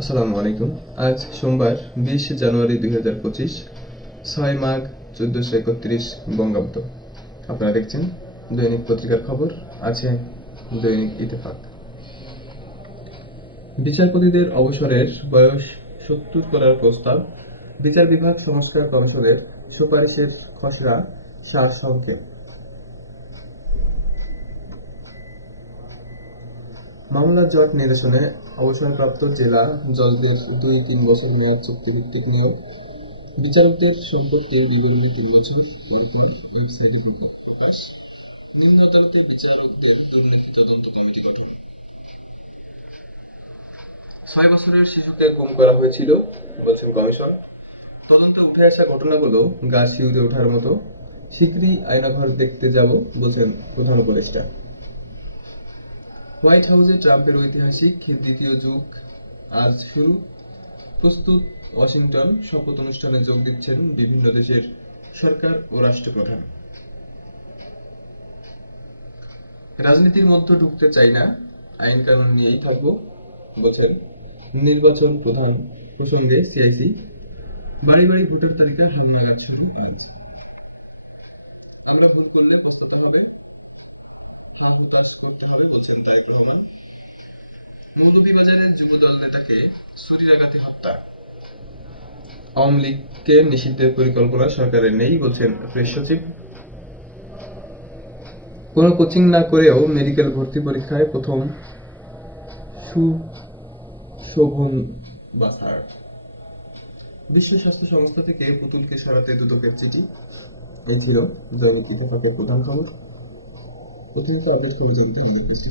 আসসালামু আলাইকুম। আজ সোমবার, বিশ জানুয়ারি দুই হাজার পঁচিশ, ছয় মাঘ চোদ্দশো একত্রিশ বঙ্গাব্দ। আপনারা দেখছেন দৈনিক পত্রিকার খবর, আছে দৈনিক ইতেফাক বিচারপতিদের অবসরের বয়স সত্তর করার প্রস্তাব, বিচার বিভাগ সংস্কার কমিশনের সুপারিশের খসড়া সার সংক্ষেপ মামলা জট নিরসনে অবসরপ্রাপ্ত জেলা জজদের দুই তিন বছর মেয়াদ চুক্তিভিত্তিক নিয়োগ। বিচারকদের সম্পত্তির বিবরণী তিন বছর পর পর ওয়েবসাইটে প্রকা- প্রকাশ। নিম্ন আদালতে বিচারকদের দুর্নীতি তদন্ত কমিটি গঠন। ছয় বছরের শিশুকে গুম করা হয়েছিল বলছেন কমিশন। তদন্তে উঠে আসা ঘটনাগুলো গা শিউরে ওঠার মতো। শীঘ্রই আয়নাঘর দেখতে যাব বলছেন প্রধান উপদেষ্টা। হোয়াইট হাউসে ট্রাম্পের ঐতিহাসিক দ্বিতীয় যুগ আজ শুরু। প্রস্তুত ওয়াশিংটন শপথ অনুষ্ঠানে যোগ দিচ্ছেন বিভিন্ন দেশের সরকার ও রাষ্ট্রপ্রধান। রাজনীতির মধ্যে ঢুকতে চাই না আইন কানুন নিয়েই থাকব, বলছেন নির্বাচন প্রধান প্রসঙ্গে সিআইসি। বাড়ি বাড়ি ভোটার তালিকা হালনাগাদ শুরু আজ। আমরা ভুল করলে পস্তাতে হবে। হা করতে হবে বলছেন রহমান। মৌলভীবাজারের যুবদল নেতাকে হত্যা। আওয়ামী লীগকে নিষিদ্ধের পরিকল্পনা সরকারের নেই বলছেন সচিব। কোনো কোচিং না করেও মেডিকেল ভর্তি পরীক্ষায় প্রথম সুশোভন বাসার বিশ্ব স্বাস্থ্য সংস্থা থেকে পুতুলকে সরাতে দুদকের চিঠি। এই ছিল দৈনিক ইত্তেফাকের প্রধান খবর। প্রথমত আপডেট খবর জানতে আমাদের পেজটি